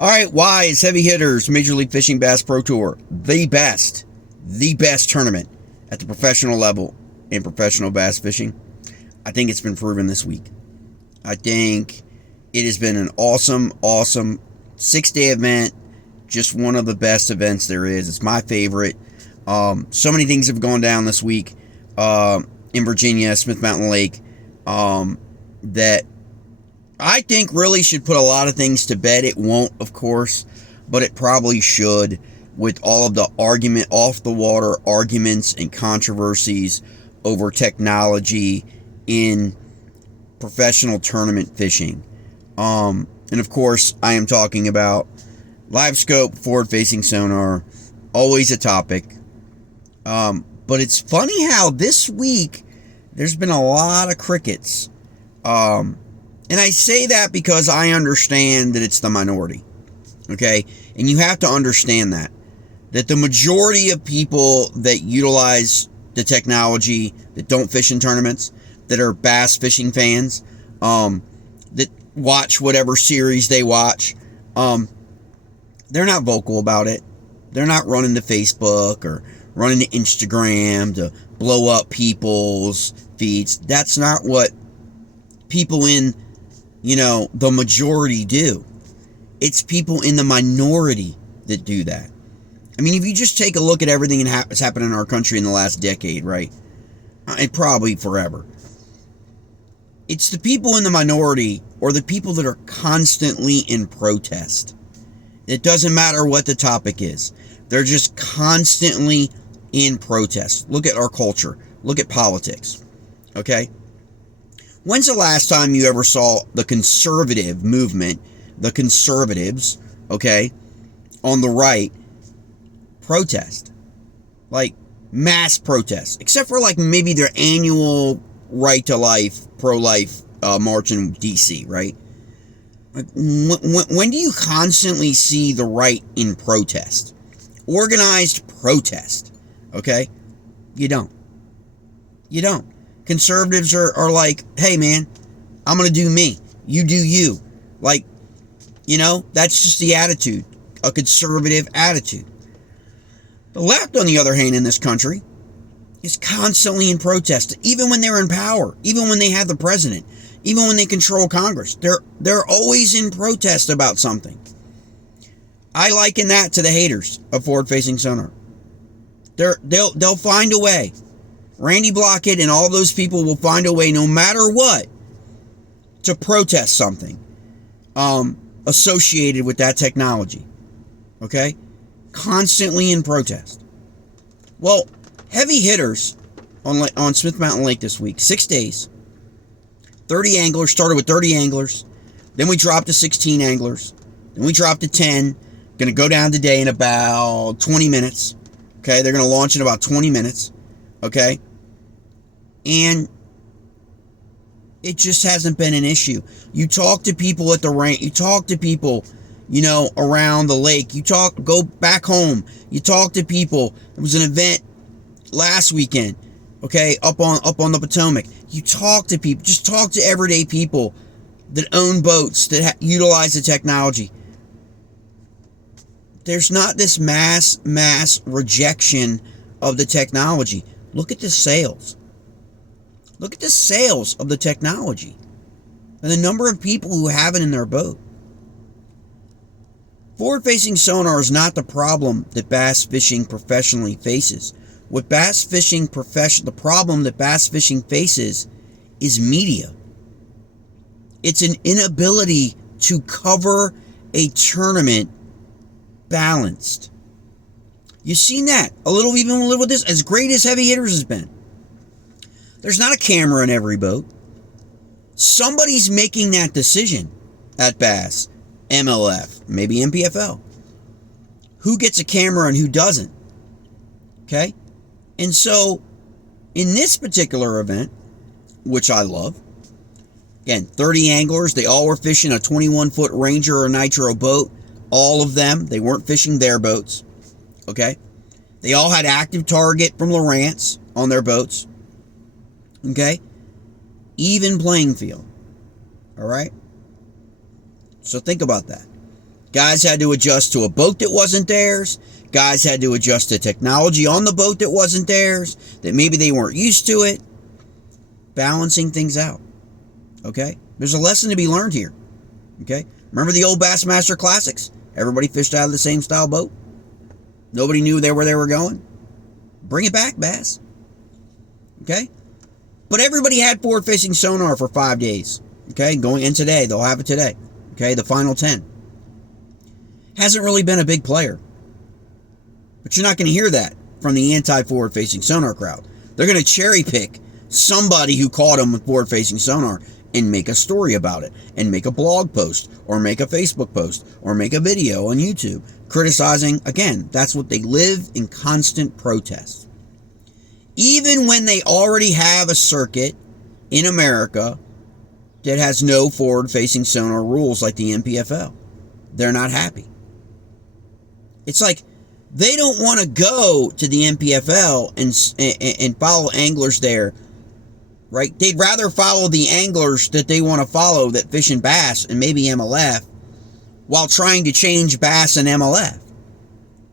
All right, why is Heavy Hitters Major League Fishing Bass Pro Tour the best tournament at the professional level in professional bass fishing? I think it's been proven this week. I think it has been an awesome 6-day event. Just one of the best events there is. It's my favorite. So many things have gone down this week in Virginia, Smith Mountain Lake, that I think really should put a lot of things to bed. It won't, of course, but it probably should, with all of the off the water arguments and controversies over technology in professional tournament fishing. And of course, I am talking about live scope, forward-facing sonar, always a topic. But it's funny how this week there's been a lot of crickets. And I say that because I understand that it's the minority. Okay? And you have to understand that the majority of people that utilize the technology, that don't fish in tournaments, that are bass fishing fans, that watch whatever series they watch, they're not vocal about it. They're not running to Facebook or running to Instagram to blow up people's feeds. That's not what people in, the majority do. It's people in the minority that do that. I mean, if you just take a look at everything that's happened in our country in the last decade, right? And probably forever. It's the people in the minority or the people that are constantly in protest. It doesn't matter what the topic is. They're just constantly in protest. Look at our culture. Look at politics. Okay? When's the last time you ever saw the conservative movement, the conservatives, okay, on the right, protest? Like, mass protest. Except for, like, maybe their annual right to life, pro-life march in D.C., right? Like, when do you constantly see the right in protest? Organized protest, okay? You don't. You don't. Conservatives are like, hey, man, I'm going to do me. You do you. Like, that's just the attitude, a conservative attitude. The left, on the other hand, in this country, is constantly in protest, even when they're in power, even when they have the president, even when they control Congress. They're always in protest about something. I liken that to the haters of forward-facing sonar. They'll find a way. Randy Blockett and all those people will find a way, no matter what, to protest something associated with that technology. Okay? Constantly in protest. Well, Heavy Hitters on Smith Mountain Lake this week, 6 days. 30 anglers, started with 30 anglers. Then we dropped to 16 anglers. Then we dropped to 10. Going to go down today in about 20 minutes. Okay, they're going to launch in about 20 minutes. Okay? And it just hasn't been an issue. You talk to people at the range. You talk to people, around the lake. Go back home. You talk to people. There was an event last weekend, okay, up on the Potomac. You talk to people. Just talk to everyday people that own boats, that utilize the technology. There's not this mass rejection of the technology. Look at the sales. Look at the sales of the technology and the number of people who have it in their boat. Forward-facing sonar is not the problem that bass fishing professionally faces. The problem that bass fishing faces is media. It's an inability to cover a tournament balanced. You've seen that even a little with this, as great as Heavy Hitters has been. There's not a camera in every boat. Somebody's making that decision at Bass, MLF, maybe MPFL. Who gets a camera and who doesn't? Okay? And so, in this particular event, which I love, again, 30 anglers, they all were fishing a 21-foot Ranger or Nitro boat. All of them, they weren't fishing their boats. Okay? They all had active target from Lowrance on their boats. Okay? Even playing field. All right? So think about that. Guys had to adjust to a boat that wasn't theirs. Guys had to adjust to technology on the boat that wasn't theirs, that maybe they weren't used to it. Balancing things out. Okay? There's a lesson to be learned here. Okay? Remember the old Bassmaster Classics? Everybody fished out of the same style boat. Nobody knew where they were going. Bring it back, Bass. Okay? But everybody had forward-facing sonar for 5 days. Okay? Going in today. They'll have it today. Okay? The final 10. Hasn't really been a big player. But you're not going to hear that from the anti-forward-facing sonar crowd. They're going to cherry pick somebody who caught them with forward-facing sonar and make a story about it, and make a blog post, or make a Facebook post, or make a video on YouTube criticizing. Again, that's what they live in, constant protest. Even when they already have a circuit in America that has no forward-facing sonar rules like the MPFL, they're not happy. It's like they don't want to go to the MPFL and follow anglers there. Right? They'd rather follow the anglers that they want to follow that fish in bass and maybe MLF, while trying to change bass and MLF.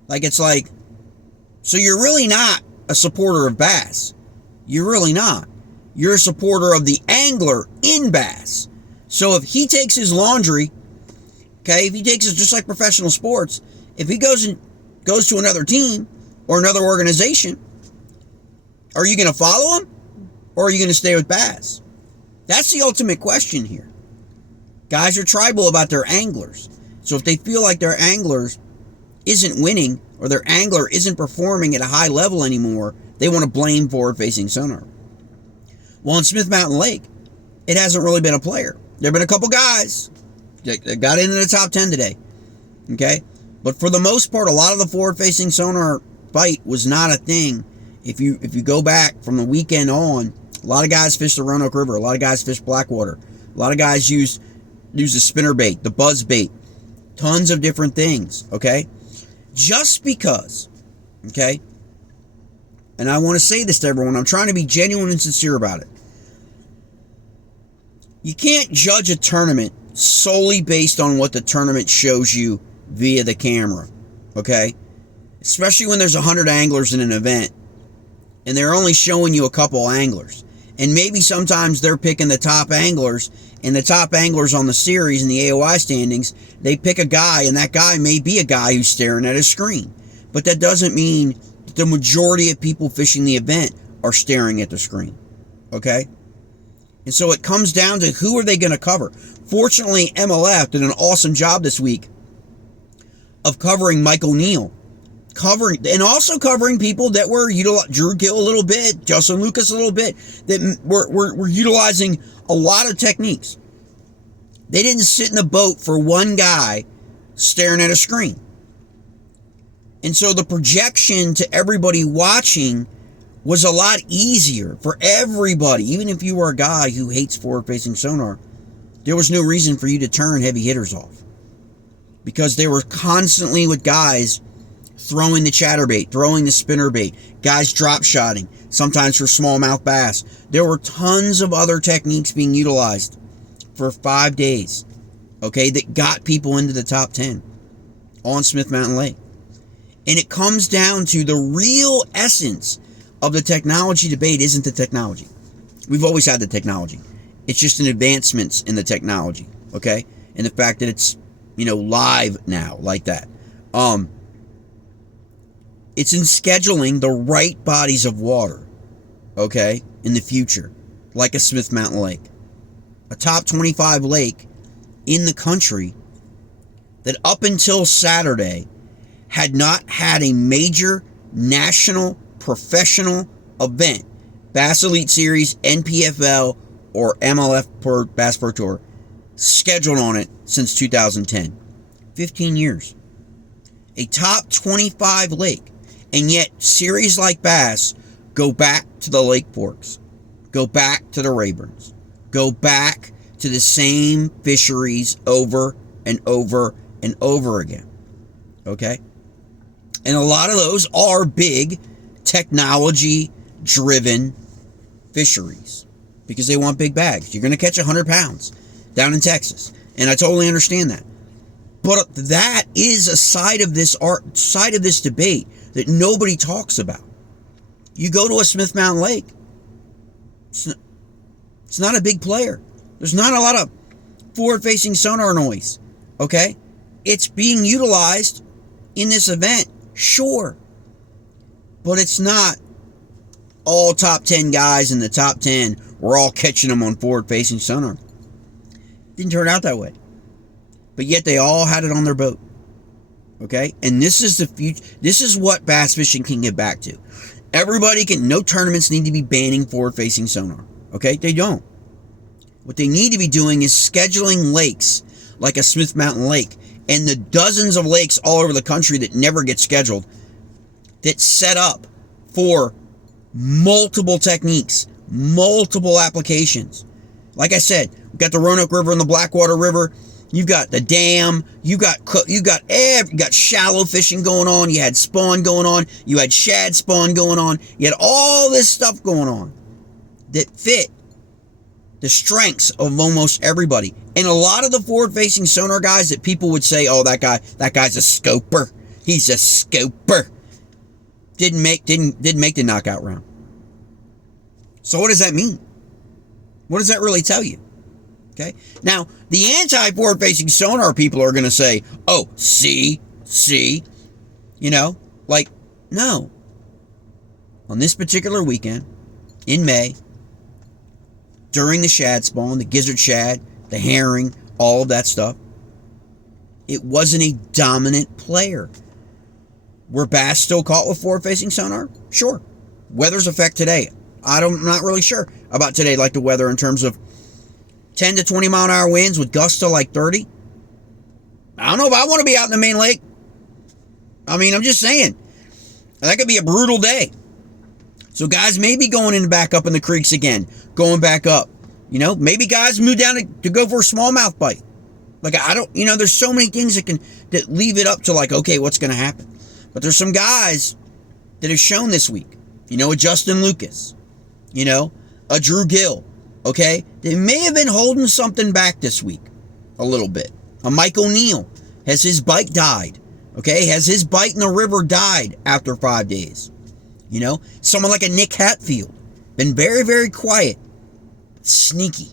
Like, it's like, so you're really not a supporter of bass. You're really not. You're a supporter of the angler in bass. So if he takes his laundry, okay, if he takes it just like professional sports, if he goes to another team or another organization, are you going to follow him? Or are you going to stay with bass? That's the ultimate question here. Guys are tribal about their anglers. So if they feel like their anglers isn't winning, or their angler isn't performing at a high level anymore, they want to blame forward-facing sonar. Well, in Smith Mountain Lake, it hasn't really been a player. There have been a couple guys that got into the top 10 today. Okay? But for the most part, a lot of the forward-facing sonar fight was not a thing. If you go back from the weekend on, a lot of guys fish the Roanoke River. A lot of guys fish Blackwater. A lot of guys use the spinner bait, the buzz bait. Tons of different things, okay? Just because, okay? And I want to say this to everyone. I'm trying to be genuine and sincere about it. You can't judge a tournament solely based on what the tournament shows you via the camera, okay? Especially when there's 100 anglers in an event and they're only showing you a couple anglers. And maybe sometimes they're picking the top anglers, and the top anglers on the series and the AOI standings, they pick a guy, and that guy may be a guy who's staring at a screen. But that doesn't mean that the majority of people fishing the event are staring at the screen. Okay? And so it comes down to who are they going to cover. Fortunately, MLF did an awesome job this week of covering Mike O'Neill. And also covering people that were Drew Gill a little bit, Justin Lucas a little bit, that were utilizing a lot of techniques. They didn't sit in the boat for one guy staring at a screen. And so the projection to everybody watching was a lot easier for everybody. Even if you were a guy who hates forward-facing sonar, there was no reason for you to turn heavy hitters off. Because they were constantly with guys throwing the chatterbait, throwing the spinnerbait, guys drop shotting, sometimes for smallmouth bass. There were tons of other techniques being utilized for 5 days, okay, that got people into the top 10 on Smith Mountain Lake. And it comes down to the real essence of the technology debate isn't the technology. We've always had the technology. It's just an advancements in the technology, okay? And the fact that it's, live now like that. It's in scheduling the right bodies of water, okay, in the future, like a Smith Mountain Lake. A top 25 lake in the country that up until Saturday had not had a major national professional event, Bass Elite Series, NPFL, or MLF Bass Pro Tour, scheduled on it since 2010. 15 years. A top 25 lake. And yet, series like Bass go back to the Lake Forks, go back to the Rayburns, go back to the same fisheries over and over and over again. Okay? And a lot of those are big, technology-driven fisheries because they want big bags. You're going to catch 100 pounds down in Texas. And I totally understand that. But that is a side of this debate that nobody talks about. You go to a Smith Mountain Lake, it's not a big player. There's not a lot of forward-facing sonar noise, okay? It's being utilized in this event, sure. But it's not all top 10 guys in the top 10. We're all catching them on forward-facing sonar. Didn't turn out that way. But yet they all had it on their boat. Okay? And this is the future. This is what bass fishing can get back to. No tournaments need to be banning forward-facing sonar. Okay? They don't. What they need to be doing is scheduling lakes like a Smith Mountain Lake and the dozens of lakes all over the country that never get scheduled that set up for multiple techniques, multiple applications. Like I said, we've got the Roanoke River and the Blackwater River. You've got the dam. You got shallow fishing going on. You had spawn going on. You had shad spawn going on. You had all this stuff going on that fit the strengths of almost everybody. And a lot of the forward-facing sonar guys that people would say, oh, that guy's a scoper. He's a scoper. Didn't make the knockout round. So what does that mean? What does that really tell you? Okay. Now, the anti-forward-facing sonar people are going to say, oh, see, no. On this particular weekend, in May, during the shad spawn, the gizzard shad, the herring, all of that stuff, it wasn't a dominant player. Were bass still caught with forward-facing sonar? Sure. Weather's effect today. I'm not really sure about today, like the weather in terms of 10 to 20 mile an hour winds with gusts to like 30. I don't know if I want to be out in the main lake. I mean, I'm just saying. That could be a brutal day. So guys may be going in back up in the creeks again, going back up. Maybe guys move down to go for a smallmouth bite. Like, there's so many things that leave it up to like, okay, what's going to happen? But there's some guys that have shown this week. A Justin Lucas. A Drew Gill. Okay? They may have been holding something back this week. A little bit. A Mike O'Neill. Has his bite died? Okay? Has his bite in the river died after 5 days? Someone like a Nick Hatfield. Been very, very quiet. But sneaky.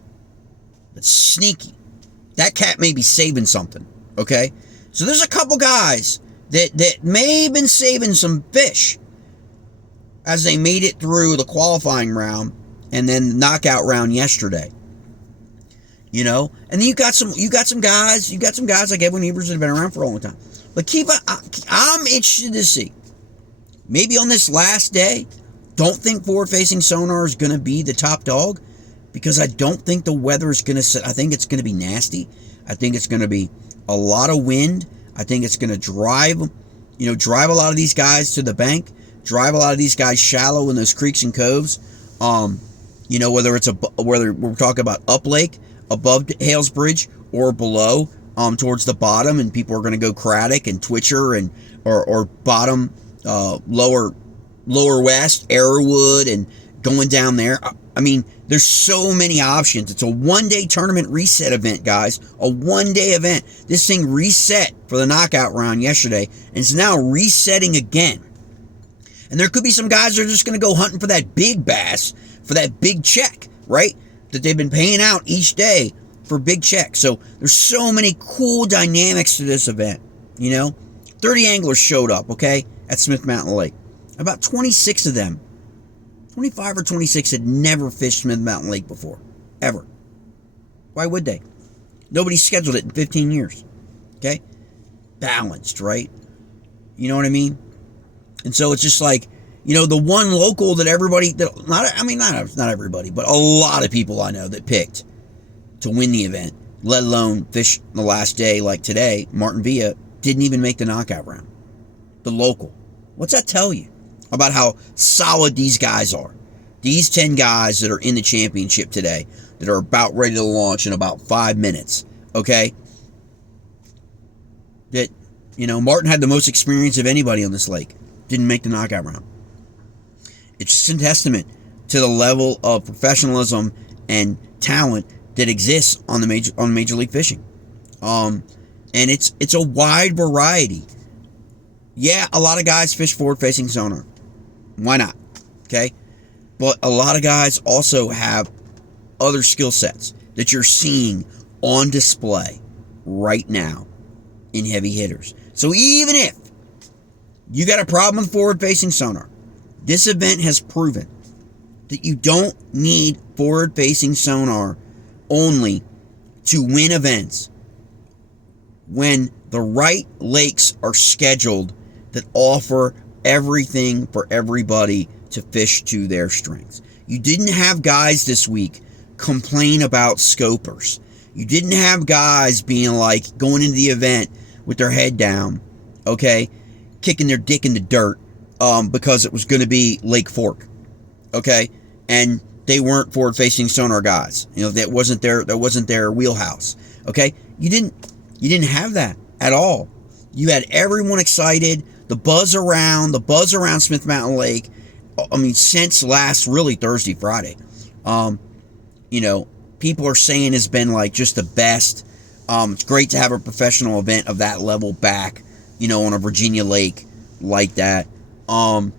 That cat may be saving something. Okay? So there's a couple guys that may have been saving some fish as they made it through the qualifying round and then the knockout round yesterday. And then you got some guys like Edwin Evers that have been around for a long time. But I'm interested to see. Maybe on this last day, don't think forward-facing sonar is going to be the top dog because I don't think the weather is going to set. I think it's going to be nasty. I think it's going to be a lot of wind. I think it's going to drive a lot of these guys to the bank, drive a lot of these guys shallow in those creeks and coves. Whether we're talking about up lake, above Hales Bridge, or below, towards the bottom, and people are going to go Craddock and Twitcher or bottom, lower west, Arrowwood, and going down there. I mean, there's so many options. It's a one-day tournament reset event, guys. A one-day event. This thing reset for the knockout round yesterday, and it's now resetting again. And there could be some guys that are just going to go hunting for that big bass, for that big check, right? That they've been paying out each day for big checks. So there's so many cool dynamics to this event, 30 anglers showed up, okay, at Smith Mountain Lake. About 26 of them, 25 or 26 had never fished Smith Mountain Lake before, ever. Why would they? Nobody scheduled it in 15 years, okay? Balanced, right? You know what I mean? And so it's just like, the one local that everybody, not everybody, but a lot of people I know that picked to win the event, let alone fish the last day like today, Martin Villa, didn't even make the knockout round. The local. What's that tell you about how solid these guys are? These 10 guys that are in the championship today, that are about ready to launch in about 5 minutes, okay? That, Martin had the most experience of anybody on this lake. Didn't make the knockout round. It's just a testament to the level of professionalism and talent that exists on Major League Fishing. And it's a wide variety. Yeah, a lot of guys fish forward-facing sonar. Why not? Okay? But a lot of guys also have other skill sets that you're seeing on display right now in heavy hitters. So even if you got a problem with forward-facing sonar, this event has proven that you don't need forward-facing sonar only to win events when the right lakes are scheduled that offer everything for everybody to fish to their strengths. You didn't have guys this week complain about scopers. You didn't have guys being like going into the event with their head down, okay, kicking their dick in the dirt because it was going to be Lake Fork, okay, and they weren't forward-facing sonar guys. You know, that wasn't their wheelhouse, okay. You didn't have that at all. You had everyone excited. The buzz around Smith Mountain Lake, I mean, since last really Thursday, Friday, you know, people are saying has been like just the best. It's great to have a professional event of that level back, you know, on a Virginia lake like that. And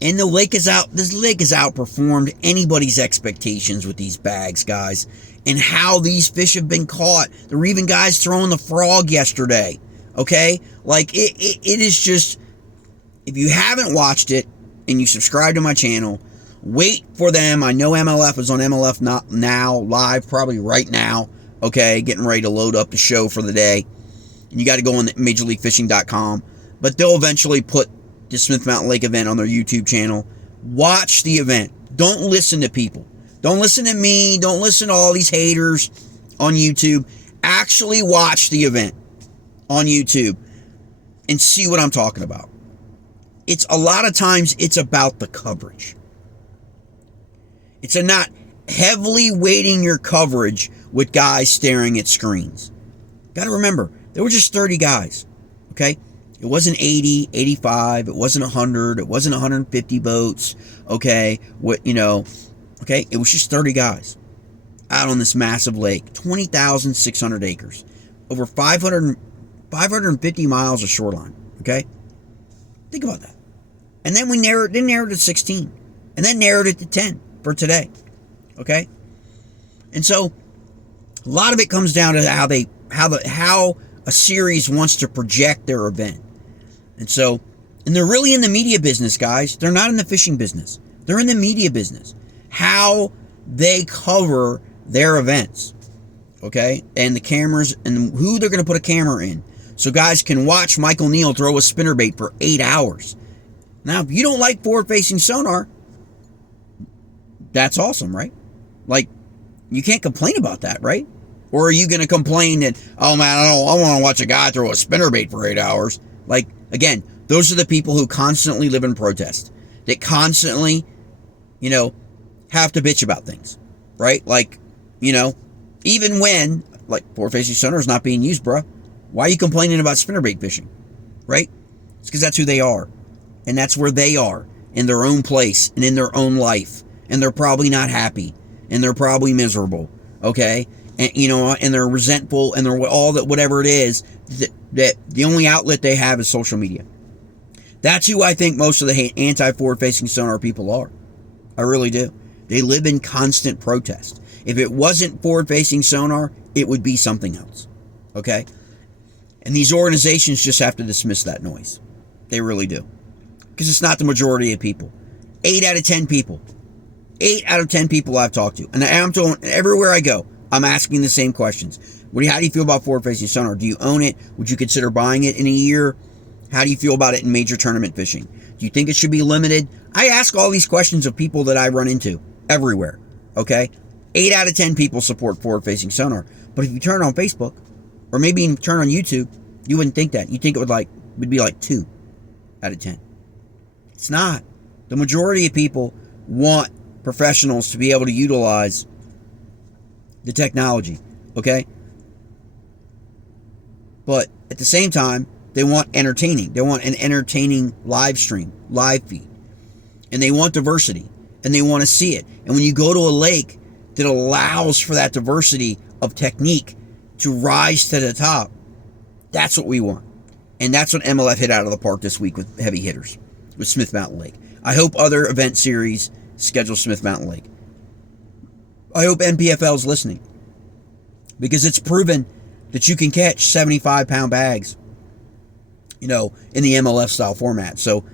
this lake has outperformed anybody's expectations with these bags, guys, and how these fish have been caught. There were even guys throwing the frog yesterday. Okay? Like, it is just, if you haven't watched it and you subscribe to my channel, wait for them. I know MLF is on MLF Now, live, probably right now. Okay? Getting ready to load up the show for the day. And you got to go on MajorLeagueFishing.com. But they'll eventually put the Smith Mountain Lake event on their YouTube channel. Watch the event. Don't listen to people. Don't listen to me. Don't listen to all these haters on YouTube. Actually watch the event on YouTube and see what I'm talking about. It's a lot of times it's about the coverage. It's not heavily weighting your coverage with guys staring at screens. Got to remember, there were just 30 guys, okay? It wasn't 80, 85, it wasn't 100, it wasn't 150 boats, okay? Okay? It was just 30 guys out on this massive lake, 20,600 acres, over 550 miles of shoreline, okay? Think about that. And then we narrowed it to 16, and then narrowed it to 10 for today, okay? And so a lot of it comes down to how a series wants to project their event. And so, and they're really in the media business, guys. They're not in the fishing business. They're in the media business. How they cover their events, okay? And the cameras, and who they're going to put a camera in. So guys can watch Michael Neal throw a spinnerbait for 8 hours. Now, if you don't like forward-facing sonar, that's awesome, right? Like, you can't complain about that, right? Or are you going to complain that, oh man, I want to watch a guy throw a spinnerbait for 8 hours? Like, again, those are the people who constantly live in protest. That constantly, you know, have to bitch about things, right? Like, you know, even when, like, forward-facing sonar is not being used, bruh. Why are you complaining about spinnerbait fishing, right? It's because that's who they are. And that's where they are, in their own place and in their own life. And they're probably not happy. And they're probably miserable, okay? And, you know, and they're resentful, and they're all that, whatever it is, that the only outlet they have is social media. That's who I think most of the anti-forward-facing sonar people are. I really do. They live in constant protest. If it wasn't forward-facing sonar, it would be something else, okay? And these organizations just have to dismiss that noise. They really do. Because it's not the majority of people. 8 out of 10 people. 8 out of 10 people I've talked to. And I'm doing, everywhere I go, I'm asking the same questions. How do you feel about forward-facing sonar? Do you own it? Would you consider buying it in a year? How do you feel about it in major tournament fishing? Do you think it should be limited? I ask all these questions of people that I run into everywhere, okay? 8 out of 10 people support forward-facing sonar. But if you turn on Facebook, or maybe even turn on YouTube, you wouldn't think that. You'd think it would be like 2 out of 10. It's not. The majority of people want professionals to be able to utilize the technology, okay? But at the same time, they want entertaining. They want an entertaining live stream, live feed. And they want diversity. And they want to see it. And when you go to a lake that allows for that diversity of technique to rise to the top, That's what we want. And that's what MLF hit out of the park this week with Heavy Hitters, with Smith Mountain Lake. I hope other event series schedule Smith Mountain Lake. I hope NPFL is listening, because it's proven that you can catch 75-pound bags, in the MLF style format. So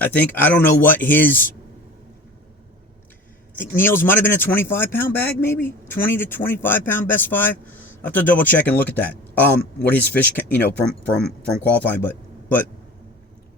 I don't know what I think Neil's might have been a 25-pound bag, maybe 20 to 25-pound best five. I'll have to double check and look at that. What his fish, from qualifying, but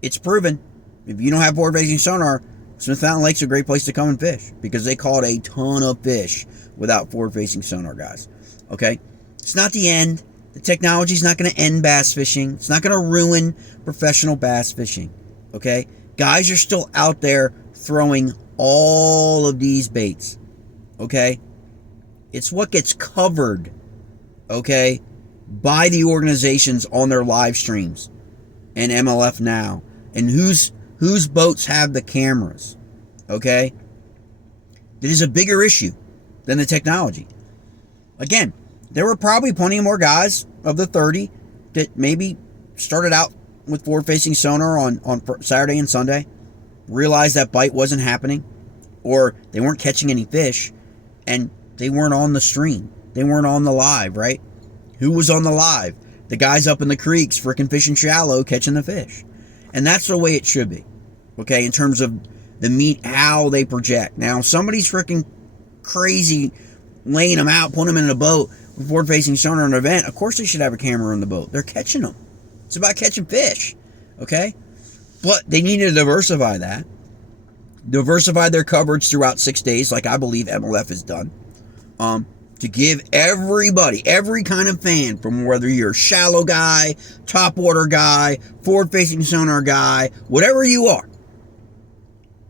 it's proven if you don't have forward facing sonar, Smith Mountain Lake's a great place to come and fish, because they caught a ton of fish without forward facing sonar, guys. Okay, it's not the end. The technology's not going to end bass fishing. It's not going to ruin professional bass fishing. Okay, guys are still out there throwing all of these baits. Okay, it's what gets covered, okay, by the organizations on their live streams and MLF Now, and whose boats have the cameras, okay? It is a bigger issue than the technology. Again, there were probably plenty more guys of the 30 that maybe started out with forward-facing sonar on Saturday and Sunday, realized that bite wasn't happening, or they weren't catching any fish, and they weren't on the stream. They weren't on the live, right? Who was on the live? The guys up in the creeks freaking fishing shallow, catching the fish. And that's the way it should be, okay, in terms of the meat, how they project. Now, if somebody's freaking crazy laying them out, putting them in a boat with forward-facing sonar on an event, of course they should have a camera on the boat. They're catching them. It's about catching fish, okay? But they need to diversify that. Diversify their coverage throughout 6 days, like I believe MLF has done. To give everybody, every kind of fan, from whether you're a shallow guy, top water guy, forward-facing sonar guy, whatever you are,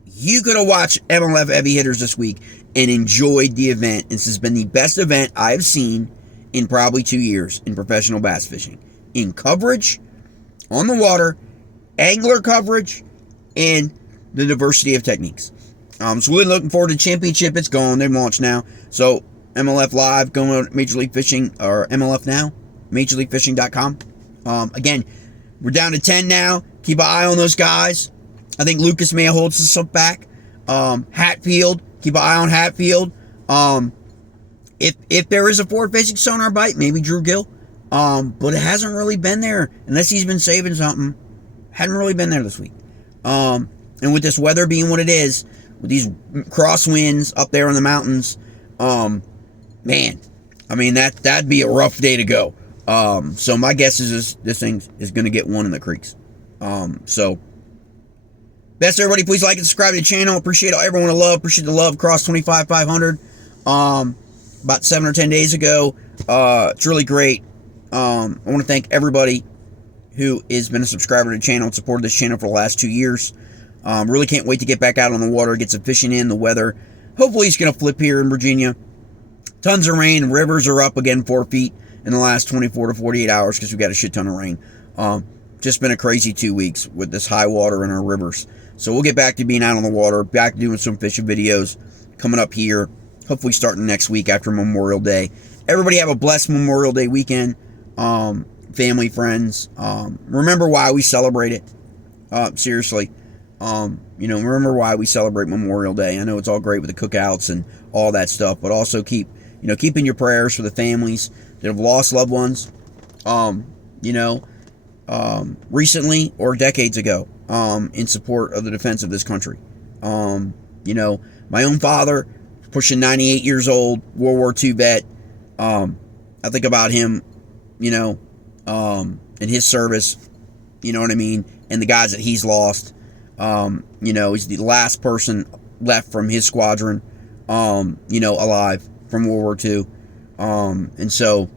you could have watched MLF Heavy Hitters this week and enjoyed the event. This has been the best event I've seen in probably 2 years in professional bass fishing. In coverage, on the water, angler coverage, and the diversity of techniques. So we're looking forward to championship. It's gone. They've launched now. So MLF Live, going on Major League Fishing, or MLF Now, MajorLeagueFishing.com. Again, we're down to 10 now. Keep an eye on those guys. I think Lucas may hold some back. Hatfield, keep an eye on Hatfield. If there is a forward-facing sonar bite, maybe Drew Gill. But it hasn't really been there, unless he's been saving something. Hadn't really been there this week. And with this weather being what it is, with these crosswinds up there in the mountains, man, I mean, that'd be a rough day to go. So my guess is this thing is going to get one in the creeks. So best everybody, please like and subscribe to the channel. Appreciate everyone to love. Appreciate the love. Cross 25,500 about 7 or 10 days ago. It's really great. I want to thank everybody who has been a subscriber to the channel and supported this channel for the last 2 years. Really can't wait to get back out on the water, get some fishing in. The weather hopefully it's going to flip here in Virginia. Tons of rain. Rivers are up again 4 feet in the last 24 to 48 hours because we got a shit ton of rain. Just been a crazy 2 weeks with this high water in our rivers. So we'll get back to being out on the water, back to doing some fishing videos coming up here, hopefully starting next week after Memorial Day. Everybody have a blessed Memorial Day weekend. Family, friends. Remember why we celebrate it. Seriously. Remember why we celebrate Memorial Day. I know it's all great with the cookouts and all that stuff, but also keep in your prayers for the families that have lost loved ones, recently or decades ago, in support of the defense of this country. My own father, pushing 98 years old, World War II vet. I think about him, and his service, you know what I mean, and the guys that he's lost. He's the last person left from his squadron, alive from World War II. And so,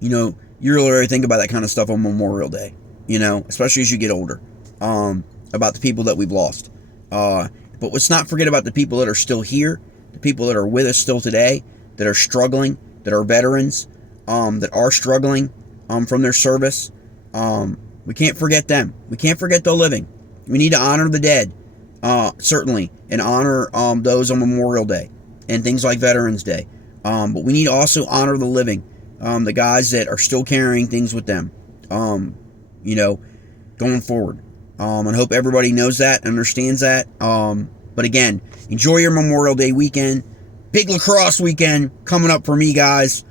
you really think about that kind of stuff on Memorial Day, especially as you get older, about the people that we've lost. But let's not forget about the people that are still here, the people that are with us still today, that are struggling, that are veterans, that are struggling, from their service. We can't forget them. We can't forget the living. We need to honor the dead, certainly, and honor those on Memorial Day and things like Veterans Day. But we need to also honor the living, the guys that are still carrying things with them, going forward. I hope everybody knows that, understands that. But again, enjoy your Memorial Day weekend. Big lacrosse weekend coming up for me, guys.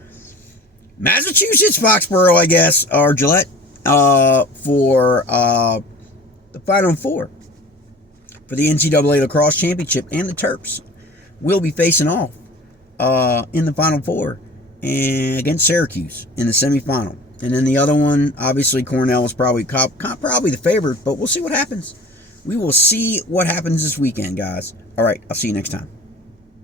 Massachusetts, Foxborough, I guess, or Gillette, for the Final Four for the NCAA Lacrosse Championship, and the Terps will be facing off in the Final Four and against Syracuse in the semifinal. And then the other one, obviously, Cornell is probably the favorite, but we'll see what happens. We will see what happens this weekend, guys. All right, I'll see you next time.